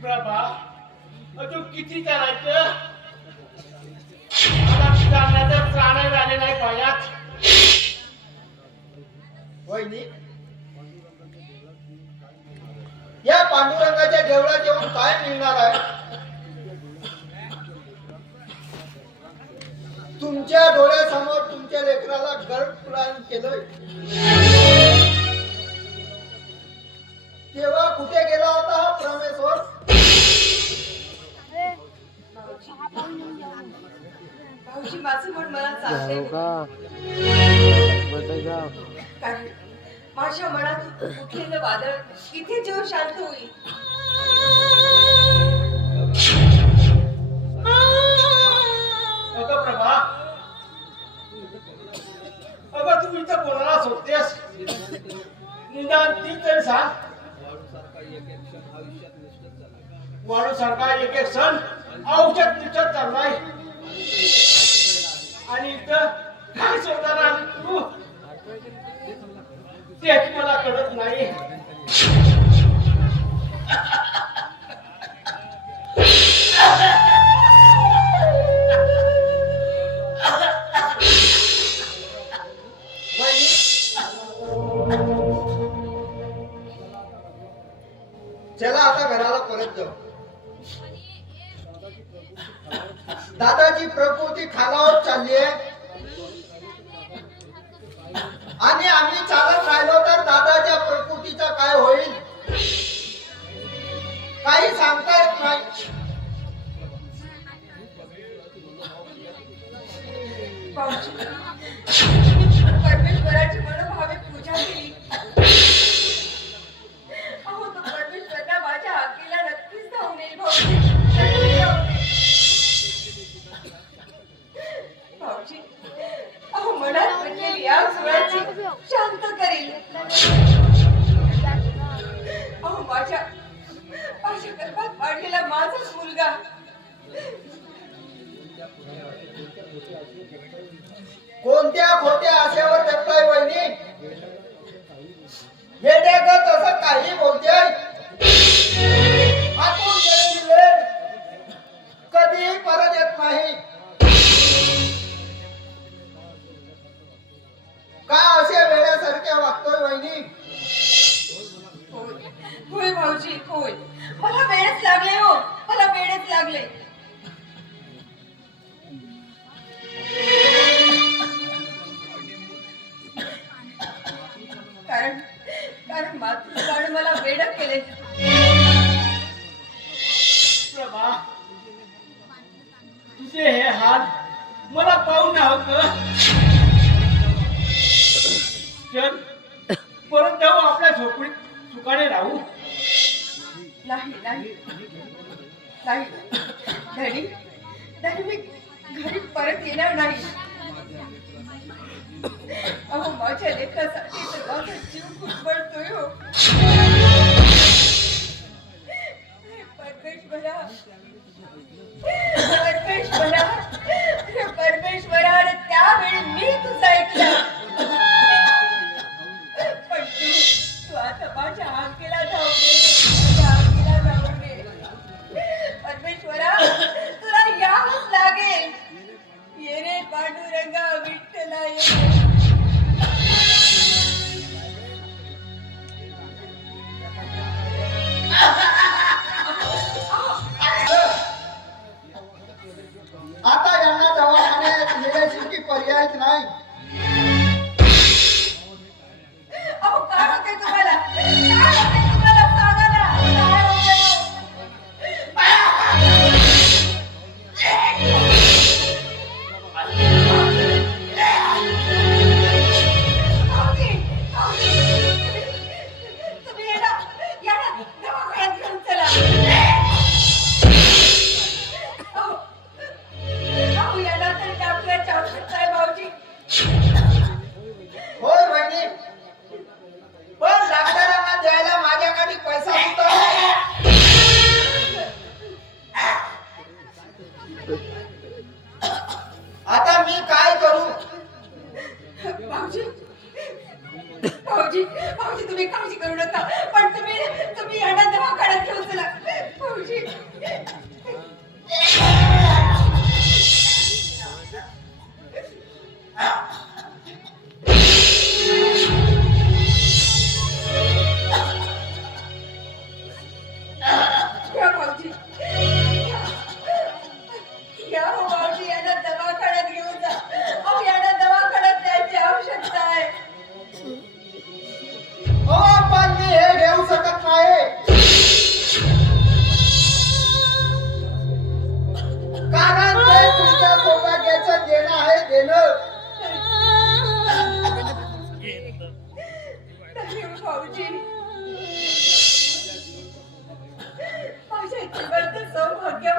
प्रभा अजून किती करायचं? आता जाण्याचं प्राण झाले नाही पायात. वहिनी, या पांडुरंगाच्या देवळात येऊन काय मिळणार आहे? तुमच्या डोळ्यासमोर तुमच्या लेकराला गर्भपात केलंय, तेव्हा कुठे गेला होता हा परमेश्वर? भाऊजी माझं मन मला चालते, कारण माझ्या मनात उठलेलं वादळ इथे जेव्हा शांत होईल. अगं प्रभा, अगं तू इथं कोणाला सोडतेस? निदान ती तरी सांग. वाळू सारखा एक एक सण औषध निष्ठत चाललाय आणि इथं काय शोधायला आली तू? तेच मला कळत नाही. चला आता घराला परत जाऊ. दादाची प्रकृती खालावत चालली आहे आणि आम्ही चालत राहिलो तर दादाच्या प्रकृतीचा काय होईल काही सांगता येत नाही. परमेश्वराची मनोभावे पूजा केली. अहो तो परमेश्वरला माझ्या आगीला नक्कीच धावून येईल. भाऊजी, अहो मनात पडलेली या सुराची शांत करेल. अहो माझ्या गर्भात वाढलेला माझाच मुलगा कोणत्या खोट्या आशेवर जगताय वहिनी? वेड्यागत असं काही बोलते. हातून गेलेली वेळ कधीही परत येत नाही. का असे वेड्यासारख्या वागतोय वहिनी? होय भाऊजी, होय, मला वेळच लागले. हो, मला वेळच लागले. कारण मातृत्वाने मला वेड केले. प्रभा, तुझे हे हात मला पाहून हवं. चल परत जाऊ आपल्या झोपडीत सुखाने राहू. नाही नाही नाही धनी, मी घरी परत येणार नाही. अहो माझ्या लेकरासाठी तर माझा जीव कुठवतोय. हो परमेश्वरा, त्यावेळी मी तुझं ऐकलं. पण तू आता माझ्या आगीला धावू दे. परमेश्वरा, तुला यावंच लागेल. ये रे पांडुरंगा विठ्ठला, ये. आता यांना दवाखान्यात नेण्याची पर्यायच नाही. अहो काय होते तुम्हाला? काय होते तुम्हाला? सांगा ना, काय तुम्ही या दवाखान्यात घेऊन चला. अहो याला तर डॉक्टरची आवश्यकता आहे भाऊजी. मी काय करू? भाऊजी भाऊजी भाऊजी तुम्ही काळजी करू नका पण तुम्ही यांना दवाखान्यात घेऊन चला भाऊजी या भाऊजी या हो भाऊजी यांना दवाखान्यात घेऊन जा अहो यांना दवाखान्यात न्यायची आवश्यकता आहे हो पण मी हे घेऊ शकत नाही कारण ते तुमच्या सौभाग्याचं देणं आहे देणं. भाऊजी माझ्या जीवनात सौभाग्य